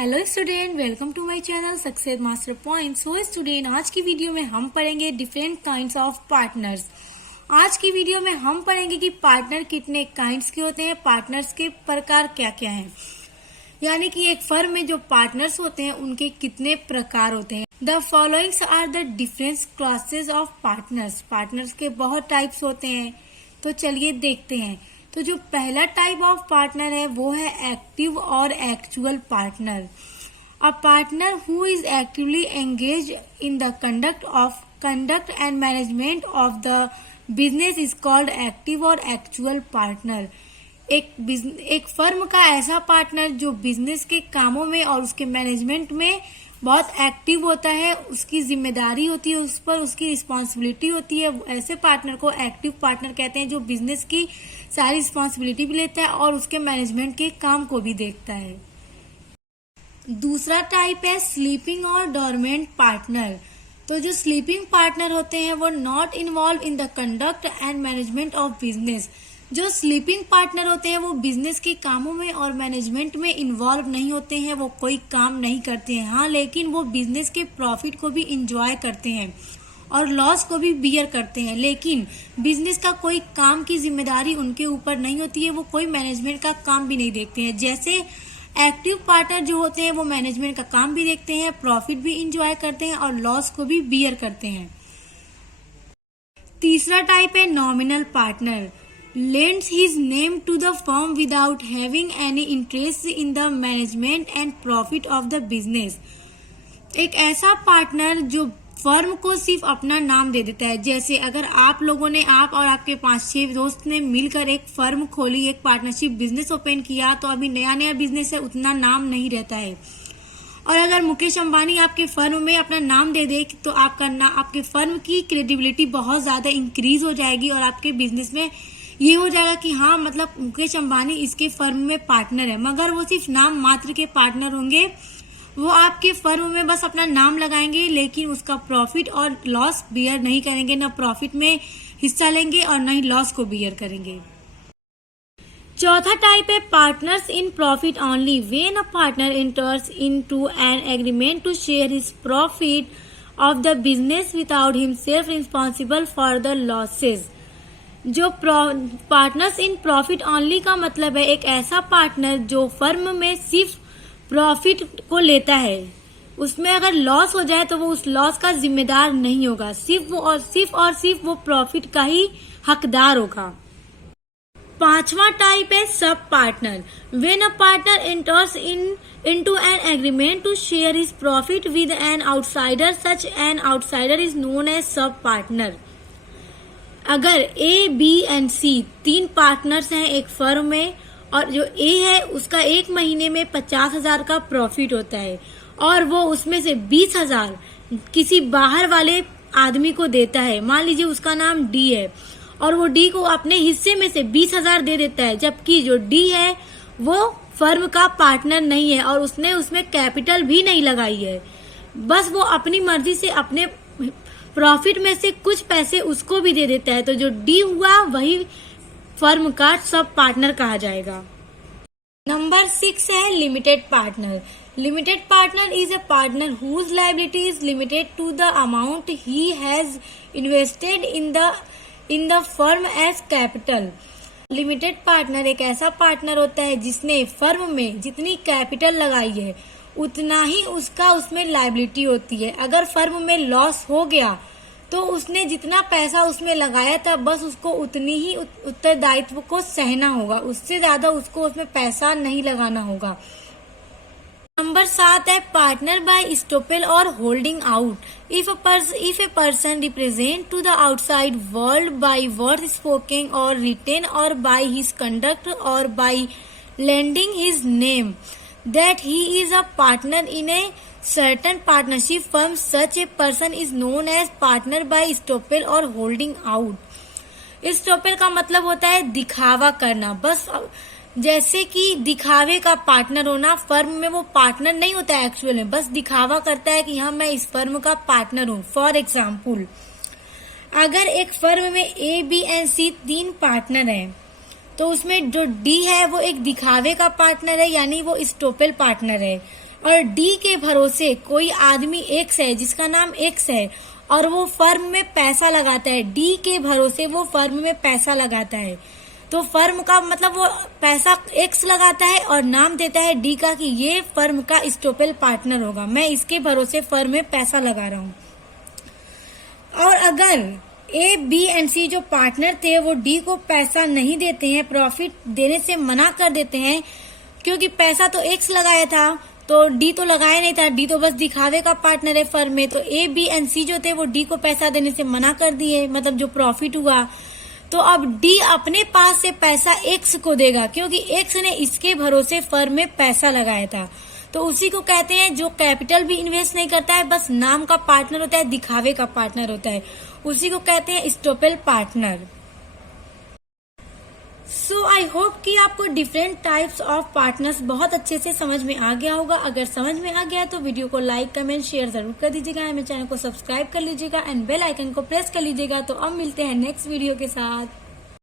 Hello student, welcome to my channel Success Master Point. So student, आज की video में हम पढ़ेंगे डिफरेंट काइंड्स ऑफ पार्टनर्स। आज की वीडियो में हम पढ़ेंगे कि पार्टनर कितने काइंड्स के होते हैं, पार्टनर्स के प्रकार क्या क्या हैं, यानी कि एक फर्म में जो पार्टनर्स होते हैं उनके कितने प्रकार होते हैं। The followings are the different classes of partners. Partners के बहुत टाइप्स होते हैं, तो चलिए देखते हैं। तो जो पहला टाइप ऑफ पार्टनर है वो है एक्टिव और actual partner. A partner who is actively engage in the conduct and management of the business is called active और एक्चुअल पार्टनर। एक फर्म का ऐसा पार्टनर जो बिजनेस के कामों में और उसके मैनेजमेंट में बहुत एक्टिव होता है, उसकी जिम्मेदारी होती है, उस पर उसकी रिस्पॉन्सिबिलिटी होती है, ऐसे पार्टनर को एक्टिव पार्टनर कहते हैं, जो बिजनेस की सारी रिस्पॉन्सिबिलिटी भी लेता है और उसके मैनेजमेंट के काम को भी देखता है। दूसरा टाइप है स्लीपिंग और डोरमेंट पार्टनर। तो जो स्लीपिंग पार्टनर होते हैं वो not involve in the conduct and management of business. जो स्लीपिंग पार्टनर होते हैं वो बिजनेस के कामों में और मैनेजमेंट में इन्वॉल्व नहीं होते हैं, वो कोई काम नहीं करते हैं। हाँ, लेकिन वो बिजनेस के प्रॉफिट को भी इंजॉय करते हैं और लॉस को भी बियर करते हैं, लेकिन बिजनेस का कोई काम की जिम्मेदारी उनके ऊपर नहीं होती है, वो कोई मैनेजमेंट का काम भी नहीं देखते हैं। जैसे एक्टिव पार्टनर जो होते हैं वो मैनेजमेंट का काम भी देखते हैं, प्रॉफिट भी इंजॉय करते हैं और लॉस को भी बियर करते हैं। तीसरा टाइप है nominal partner. lends his name to the firm without having any interest in the management and profit of the business। एक ऐसा पार्टनर जो फर्म को सिर्फ अपना नाम दे देता है। जैसे अगर आप और आपके 5-6 दोस्त ने मिलकर एक फर्म खोली, एक पार्टनरशिप बिजनेस ओपन किया, तो अभी नया नया बिजनेस है, उतना नाम नहीं रहता है। और अगर मुकेश अंबानी आपके फर्म में अपना नाम दे दे तो आपके फर्म की क्रेडिबिलिटी बहुत ज्यादा इंक्रीज हो जाएगी और आपके बिजनेस में ये हो जाएगा कि हाँ, मतलब मुकेश अंबानी इसके फर्म में पार्टनर है, मगर वो सिर्फ नाम मात्र के पार्टनर होंगे। वो आपके फर्म में बस अपना नाम लगाएंगे, लेकिन उसका प्रॉफिट और लॉस बियर नहीं करेंगे, न प्रॉफिट में हिस्सा लेंगे और न ही लॉस को बियर करेंगे। चौथा टाइप है partners in profit only. When a partner enters into an agreement to share his profit of the business without himself responsible for the losses. जो पार्टनर्स इन प्रॉफिट ओनली का मतलब है एक ऐसा पार्टनर जो फर्म में सिर्फ प्रॉफिट को लेता है, उसमें अगर लॉस हो जाए तो वो उस लॉस का जिम्मेदार नहीं होगा, सिर्फ वो प्रॉफिट का ही हकदार होगा। पांचवा टाइप है sub partner. When a partner enters into an agreement to share his profit with an outsider, such an outsider is known as sub partner. अगर A, B and C 3 partners हैं एक firm में, और जो ए है उसका एक महीने में 50,000 का प्रॉफिट होता है और वो उसमें से 20,000 किसी बाहर वाले आदमी को देता है। मान लीजिए उसका नाम डी है और वो डी को अपने हिस्से में से 20,000 दे देता है, जबकि जो डी है वो फर्म का पार्टनर नहीं है और उसने उसमें कैपिटल भी नहीं लगाई है, बस वो अपनी मर्जी से अपने प्रॉफिट में से कुछ पैसे उसको भी दे देता है। तो जो डी हुआ वही फर्म का सब पार्टनर कहा जाएगा। नंबर 6 है limited partner. Limited partner is a partner whose liability is limited to the amount he has invested in the firm as capital. Limited partner एक ऐसा पार्टनर होता है जिसने फर्म में जितनी कैपिटल लगाई है उतना ही उसका उसमें लायबिलिटी होती है। अगर फर्म में लॉस हो गया तो उसने जितना पैसा उसमें लगाया था बस उसको उतनी ही उत्तरदायित्व को सहना होगा, उससे ज्यादा उसको उसमें पैसा नहीं लगाना होगा। नंबर 7 है partner by estoppel or holding out. If a person represent to the outside world by word spoken or written or by his conduct or by lending his name that he is a partner in a certain partnership firm, such a person is known as partner by estoppel or holding out। estoppel का मतलब होता है दिखावा करना, बस जैसे कि दिखावे का पार्टनर होना। फर्म में वो पार्टनर नहीं होता है एक्चुअल में, बस दिखावा करता है कि हाँ मैं इस फर्म का पार्टनर हूँ। फॉर एग्जाम्पल, अगर एक फर्म में ए, बी एंड सी 3 पार्टनर हैं तो उसमें जो डी है वो एक दिखावे का पार्टनर है, यानी वो स्टॉपेल पार्टनर है। और डी के भरोसे कोई आदमी एक्स है जिसका नाम एक्स है और वो फर्म में पैसा लगाता है। डी के भरोसे वो फर्म में पैसा लगाता है, तो फर्म का मतलब वो पैसा एक्स लगाता है और नाम देता है डी का कि ये फर्म का स्टॉपेल पार्टनर होगा, मैं इसके भरोसे फर्म में पैसा लगा रहा हूँ। और अगर ए, बी एंड सी जो पार्टनर थे वो डी को पैसा नहीं देते हैं, प्रॉफिट देने से मना कर देते हैं, क्योंकि पैसा तो एक्स लगाया था तो डी तो लगाया नहीं था, डी तो बस दिखावे का पार्टनर है फर्म में। तो ए, बी एंड सी जो थे वो डी को पैसा देने से मना कर दिए, मतलब जो प्रॉफिट हुआ। तो अब डी अपने पास से पैसा एक्स को देगा, क्योंकि एक्स ने इसके भरोसे फर्म में पैसा लगाया था। तो उसी को कहते हैं जो कैपिटल भी इन्वेस्ट नहीं करता है, बस नाम का पार्टनर होता है, दिखावे का पार्टनर होता है, उसी को कहते हैं estoppel partner. So I hope कि आपको डिफरेंट टाइप्स ऑफ पार्टनर्स बहुत अच्छे से समझ में आ गया होगा। अगर समझ में आ गया तो वीडियो को लाइक, कमेंट, शेयर जरूर कर दीजिएगा। मेरे चैनल को सब्सक्राइब कर लीजिएगा एंड बेल आइकन को प्रेस कर लीजिएगा। तो अब मिलते हैं नेक्स्ट वीडियो के साथ।